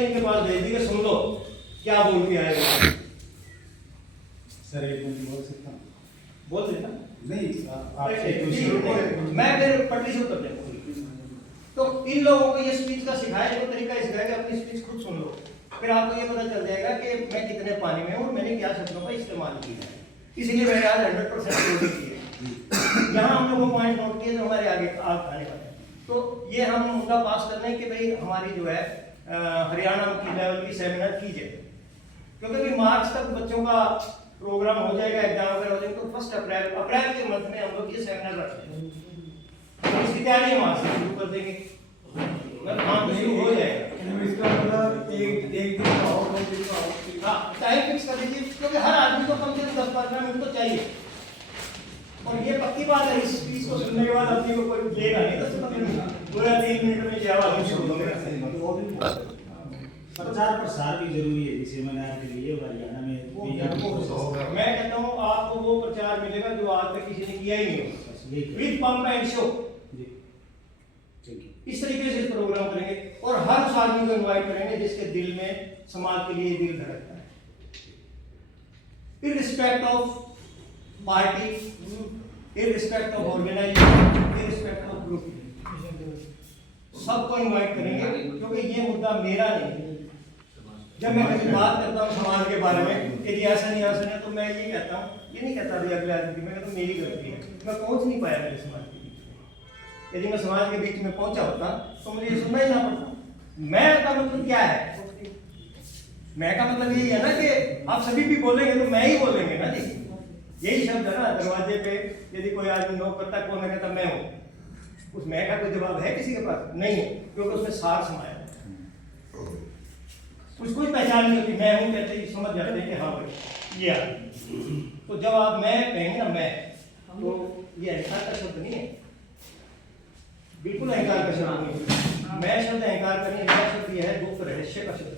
इनके पास भेज दी कि सुन लो क्या बोल के आएगा। सर एक मिनट बोल सकता हूँ? बोल देना नहीं मैं फिर पटरी से उतर जाऊंगा। तो इन लोगों को ये स्पीच का सिखाया, जो तरीका सिखाया कि अपनी स्पीच खुद सुन लो, फिर आपको ये पता चल जाएगा कि मैं कितने पानी में हूँ और मैंने क्या शब्दों का इस्तेमाल किया है। इसलिए मैंने आज 100% की है। यहाँ हमने वो पॉइंट नोट किए जो हमारे आगे आने वाले हैं। तो ये हम मुद्दा पास कर रहे हैं कि भाई हमारी जो है हरियाणा की लेवल की सेमिनार कीजिए, क्योंकि भाई मार्च तक बच्चों का प्रोग्राम हो जाएगा, एग्जाम वगैरह हो जाएगा। तो 1 अप्रैल के मंथ में हम लोग ये सेमिनार रखते हैं। तो इसकी तैयारी हम आज से शुरू कर देंगे, काम शुरू हो जाएगा। इसका मतलब एक दिन का और 2 दिन का और। हाँ, टाइम फिक्स कर दीजिए, क्योंकि हर आदमी को कम से कम 10-15 मिनट तो चाहिए। और ये पक्की बात है, इस स्पीच को सुनने के बाद अपनी को कोई देगा नहीं 10-15 मिनट, पूरा 3 मिनट में जवाब शुरू हो गया। प्रचार प्रसार भी जरूरी है सेमिनार के लिए हरियाणा में। मैं कहता हूँ आपको वो प्रचार मिलेगा जो आज तक किसी ने किया ही नहीं हो, विद पंप एंड शो। इस तरीके से प्रोग्राम करेंगे और हर उस आदमी को इनवाइट करेंगे जिसके दिल में समाज के लिए दिल धड़कता है, irrespect of party, irrespect of organisation, irrespect of group, सबको इनवाइट करेंगे। क्योंकि ये मुद्दा मेरा नहीं है। जब मैं कभी बात करता हूँ समाज के बारे में कि ऐसा नहीं है, तो मैं ये कहता हूँ, ये नहीं कहता भाई अगले आदमी की, मैं कहता हूँ मेरी गलती है, मैं पहुंच नहीं पाया मेरे समाज के बीच में। यदि मैं समाज के बीच में पहुंचा होता तो मुझे ये सुनना ही ना पड़ता। मैं का मतलब क्या है? मैं का मतलब यही है ना कि आप सभी भी बोलेंगे तो मैं ही बोलेंगे ना जी। यही शब्द है ना, दरवाजे पे यदि कोई आदमी नोक करता, कौन है, कहता मैं हूँ। उस मैं का कोई जवाब है किसी के पास? नहीं है, क्योंकि उसमें सार समाया है। उसको ही पहचान नहीं होती, मैं हूं कहते ही समझ जाते हैं कि हाँ भाई ये। तो जब आप मैं कहेंगे ना मैं, तो ये अहंकार का शब्द नहीं है, बिल्कुल अहंकार का शब्द नहीं है। मैं शब्द अहंकार का नहीं, मेरा शब्द यह है गुप्त रहस्य का शब्द।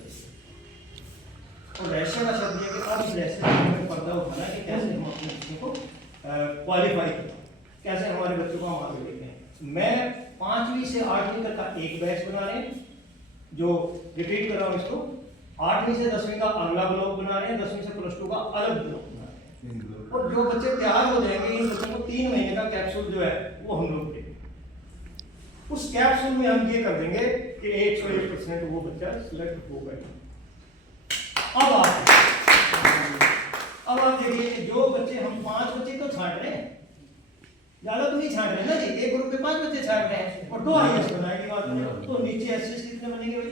और रहस्य का शब्द यह कि अब इस रहस्य में पर्दा उठाना है कि कैसे हम अपने बच्चों को क्वालिफाई करें, कैसे हमारे बच्चों को हम आगे लेते हैं। मैं 5वीं से 8वीं तक का एक बैच बना रहे हैं, जो रिपीट कर रहा हूँ इसको। 8वीं से 10वीं का अगला ब्लॉक बना रहे हैं, 10वीं से +2 का अलग ब्लॉक बना रहे हैं। और जो बच्चे तैयार हो जाएंगे, इन बच्चों को 3 महीने का कैप्सूल जो है वो हम लोग देंगे। उस कैप्सूल में हम ये कर देंगे कि 101% वो बच्चा सिलेक्ट हो गया। अब आप देखिए कि जो बच्चे हम 5 बच्चे तो छांट रहे हैं, ज्यादा तो नहीं छांट रहे ना जी। एक ग्रुप में 5 बच्चे छांट रहे हैं और 2 आईएएस बनाएंगे बात में, तो नीचे एसएस कितने बनेंगे भाई?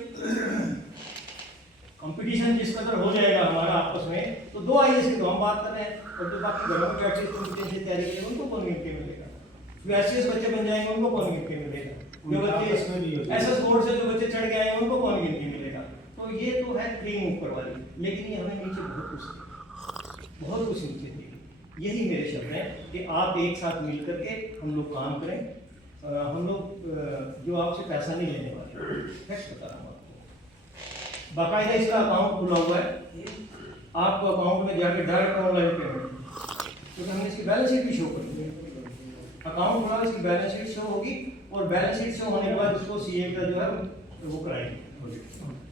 कंपटीशन जिस कदर हो जाएगा हमारा आपस में, तो 2 आईएएस की तो हम बात कर रहे हैं, और जो बाकी घरों में बैठे कंपटीशन से तैयारी करेंगे उनको कौन गिनती मिलेगा? जो एसएस बच्चे बन जाएंगे उनको कौन गिनती मिलेगा? जो बच्चे एसएस बोर्ड से जो बच्चे चढ़ के आए उनको कौन गिनती मिलेगा? तो ये तो है क्रीम ऊपर वाली, लेकिन ये हमें नीचे बहुत कुछ नीचे दी। यही मेरे शब्द हैं कि आप एक साथ मिल करके हम लोग काम करें। हम लोग जो आपसे पैसा नहीं लेने वाले, फैक्ट बता रहा हूँ आपको। बाकायदा इसका अकाउंट खुला हुआ है, आपको अकाउंट में जाके डायरेक्ट ऑनलाइन पेमेंट, क्योंकि हमने इसकी बैलेंस शीट भी शो करी है। अकाउंट खुला, इसकी बैलेंस शीट शो होगी, और बैलेंस शीट शो होने के बाद उसको सीए का जो है वो कराएंगे,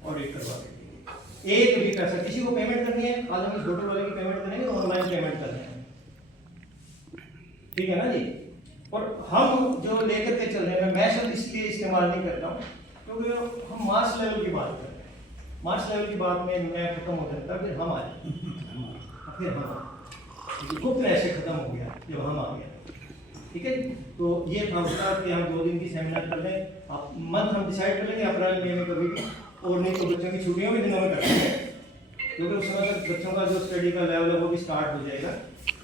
ऑडिट करवा देंगे। एक भी पैसा किसी को पेमेंट करनी है, आज हम इस होटल वाले की पेमेंट करेंगे तो ऑनलाइन पेमेंट कर रहे हैं, ठीक है ना जी। और हम जो लेकर के चल रहे हैं, मैं शब्द इसलिए इस्तेमाल नहीं करता हूँ क्योंकि हम मास लेवल की बात कर रहे हैं। मास लेवल की बात में मैं खत्म हो जाता, फिर हम आए, फिर हम गुप्त ऐसे खत्म हो गया जब हम आ गया, ठीक है। तो ये था उसका कि हम 2 दिन की सेमिनार कर लें। आप मंथ हम डिसाइड कर लेंगे अप्रैल महीने में कभी भी, और नहीं तो बच्चों की छुट्टियों के दिनों में कर लेंगे, क्योंकि उस समय तक बच्चों का जो स्टडी का लेवल है वो भी स्टार्ट हो जाएगा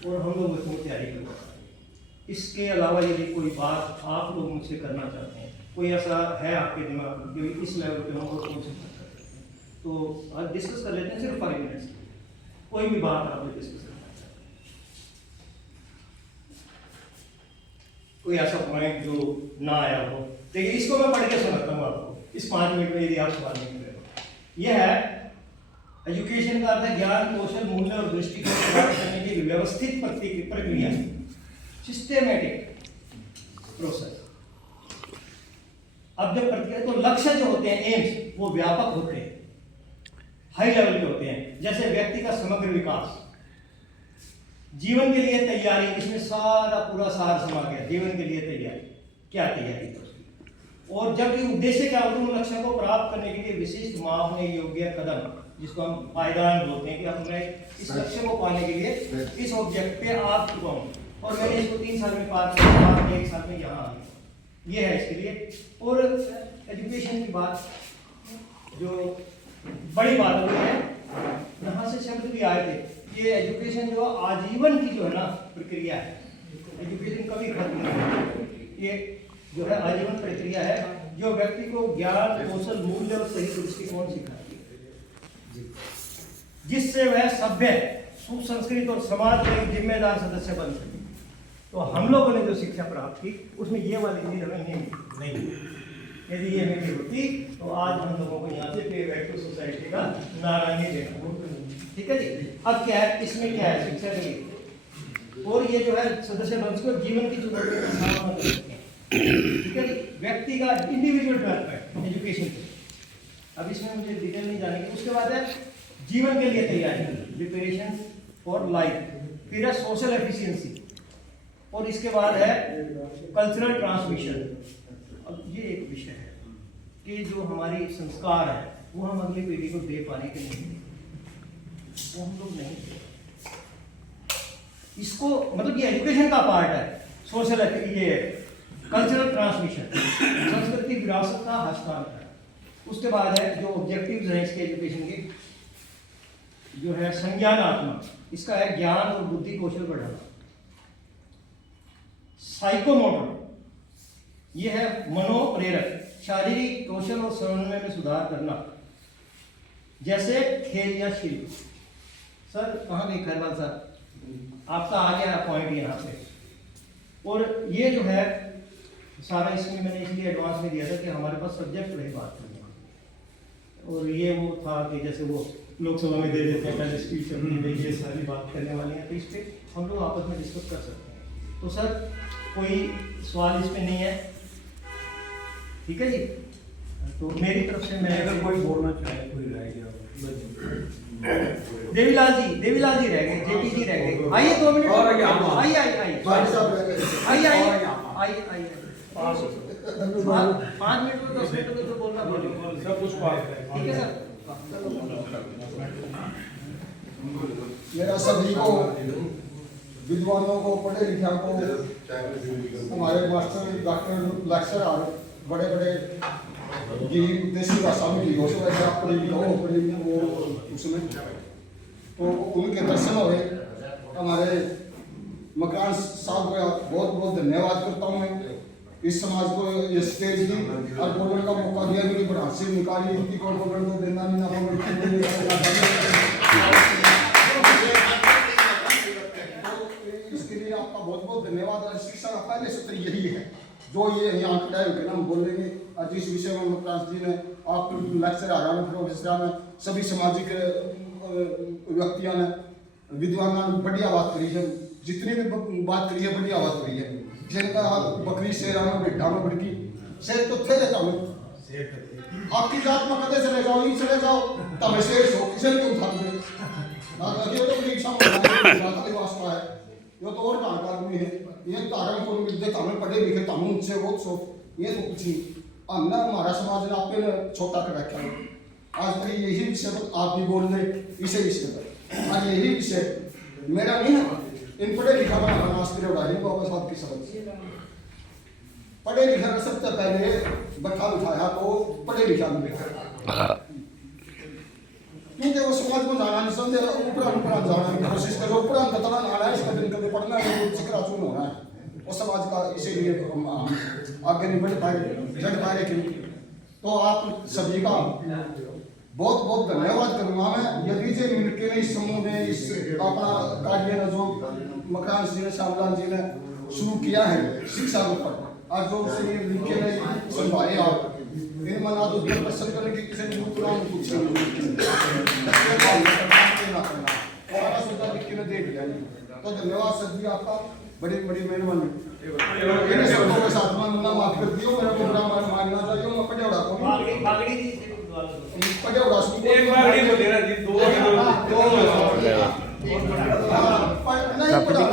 और हम लोग बच्चों की तैयारी करवा पाएंगे। इसके अलावा यदि कोई बात आप लोग मुझसे करना चाहते हैं, कोई ऐसा है आपके दिमाग में जो इस लेवल पे हो तो मुझसे कर सकते हैं, तो आज डिस्कस कर लेते हैं सिर्फ 5 मिनट्स। कोई भी बात आप डिस्कस करना चाहते हैं, कोई ऐसा पॉइंट जो ना आया हो, देखिए इसको मैं पढ़ के सुनाता हूँ आपको इस 5 मिनट में, यदि आप सवाल नहीं कर रहे हो। यह है एजुकेशन का अर्थ है ज्ञान, कौशल, मूल्य और दृष्टिकोण प्राप्त करने की व्यवस्थित प्रक्रिया, सिस्टेमेटिक प्रोसेस। अब जब प्रक्रिया, तो लक्ष्य जो होते हैं, एम्स, वो व्यापक होते हैं, हाई लेवल के होते हैं, जैसे व्यक्ति का समग्र विकास, जीवन के लिए तैयारी, इसमें सारा पूरा सार समा गया। जीवन के लिए तैयारी, क्या तैयारी है उसकी, और जब ये उद्देश्य क्या होता है, उन लक्ष्यों को प्राप्त करने के लिए विशिष्ट मापने योग्य कदम, जिसको हम पायदान बोलते हैं, कि अब मैं इस लक्ष्य को पाने के लिए इस ऑब्जेक्ट पे आ चुका हूँ और मैंने इसको 3 साल में पार किया, 1 साल में यहाँ आ गया, ये है इसके लिए। और एजुकेशन की बात, जो बड़ी बात हो है, यहाँ से शब्द भी आए थे, ये एजुकेशन जो आजीवन की जो है ना प्रक्रिया है, एजुकेशन कभी खत्म नहीं होती, ये जो है आजीवन प्रक्रिया है, जो व्यक्ति को ज्ञान, कौशल, मूल्य और सही दृष्टिकोण सिखाती है, जिससे वह सभ्य, सुसंस्कृत और समाज का एक जिम्मेदार सदस्य बन सके। तो हम लोगों ने जो शिक्षा प्राप्त की उसमें ये वाली चीज हमें नहीं मिली। यदि ये नहीं होती तो आज हम लोगों को यहाँ से पे बैक टू सोसाइटी का नारा नहीं देना। ठीक है जी। अब क्या है, इसमें क्या है, शिक्षा के लिए और ये जो है सदस्य बन को जीवन की चुनौतियों का सामना कर सकते हैं। ठीक है जी। व्यक्ति का इंडिविजुअल डेवलपमेंट एजुकेशन के, अब इसमें मुझे डिटेल नहीं जाने की। उसके बाद है जीवन के लिए तैयारी, प्रिपरेशन फॉर लाइफ, फिर है सोशल एफिशिएंसी, और इसके बाद है कल्चरल ट्रांसमिशन। अब ये एक विषय है कि जो हमारी संस्कार है वो हम अगली पीढ़ी को दे पाने के नहीं, वो हम लोग नहीं दे। इसको मतलब ये एजुकेशन का पार्ट है, सोशल ये कल्चरल ट्रांसमिशन, संस्कृति विरासत का हस्तांतरण। उसके बाद है जो ऑब्जेक्टिव्स हैं इसके एजुकेशन के, जो है संज्ञानात्मक, इसका है ज्ञान और बुद्धि कौशल बढ़ाना। साइकोमोटर, ये है मनोप्रेरक, शारीरिक कौशल और समन्वय में सुधार करना, जैसे खेल या शिल्प। सर कहाँ गए खैरवाल सर, आपका आ गया पॉइंट यहाँ पे। और ये जो है सारा इसमें मैंने इसलिए एडवांस में दिया था कि हमारे पास सब्जेक्ट रही बात करने वाली, और ये वो था कि जैसे वो लोकसभा में दे देते हैं पहले स्पीच अपनी, ये सारी बात करने वाली है, तो इस पर हम लोग आपस में डिस्कस कर सकते हैं। तो सर कोई सवाल इस पे नहीं है, ठीक है जी। तो मेरी तरफ से मैं अगर कोई बोलना चाहे, कोई रह गया देवीलाल जी रह गए, जेपी जी रह गए, आइए 2 मिनट और आइए, आइए आइए आइए आइए आइए आइए 5 मिनट में 10 मिनट में तो बोलना बोलिए, सब कुछ बात है। ठीक है सर। मेरा सभी को, विद्वानों को, पढ़े लिखा को, हमारे मास्टर, डॉक्टर, लेक्चरर, बड़े बड़े ये देसी भाषा में लिखो, सब ऐसे आप पढ़े लिखो वो उसमें तो उनके दर्शन हुए। हमारे मकान साहब का बहुत बहुत धन्यवाद करता हूँ मैं, इस समाज को ये स्टेज दी और बोलने का मौका दिया, मेरी बड़ा से निकाली उनकी कौन बोलने तो देना नहीं ना इसके लिए आपका बहुत बहुत धन्यवाद। और शिक्षा का पहले सूत्र यही है जो ये यहाँ खड़ा होकर हम बोलेंगे। और जिस विषय में मुक्तांश जी ने आप लेक्चर आ रहा प्रोफेसर ने सभी सामाजिक व्यक्तियों ने, विद्वानों ने बढ़िया बात करी है, जितनी भी बात करी है बढ़िया बात करी है। जिनका बकरी शेर में बिड्ढा में बढ़की शेर तो थे रहता हूँ, आपकी जात में कदे चले जाओ, ही चले जाओ तब शेर हो किसी को उठा दे ये तो परीक्षा में वास्ता है, ये तो और कहाँ का आदमी है, ये तारण को मिलते हमें पढ़े लिखे तम उनसे वो सो ये तो कुछ ही हमने हमारा समाज ने आपने छोटा कर रखा है। आज तक यही विषय पर आप भी बोल रहे इसे विषय पर, आज यही विषय मेरा नहीं है, इन पढ़े लिखा बना मास्टर उड़ाई वापस बात की समझ। पढ़े लिखा का सबसे पहले बैठा बिठाया तो पढ़े लिखा में बैठा, क्योंकि वो समाज को जाना नहीं समझे, ऊपर जाना की कोशिश करो, ऊपर बताना आना है, इसका दिन कभी पढ़ना है, जिक्र चुन होना है और समाज का, इसीलिए आगे नहीं बढ़ पाए, जग पाए। तो आप सभी का बहुत बहुत धन्यवाद करूंगा मैं। यदि से मिलकर इस समूह ने इस अपना कार्य ने जो मकान जी ने, श्यामलाल जी ने शुरू किया है शिक्षा के ऊपर, आज जो से लिखे ने संभाले आप इन मना तो प्रश्न करने की किसी ने पूरा पूछा और सुविधा लिख के दे दिया। तो धन्यवाद सर जी आपका, बड़ी बड़ी मेहरबानी। मेरे सबको के साथ में ना माफ कर दियो, मेरा प्रोग्राम मानना चाहिए। मैं पढ़ेड़ा को बागड़ी जी से पढ़ेड़ा एक बागड़ी को देना नहीं पढ़ा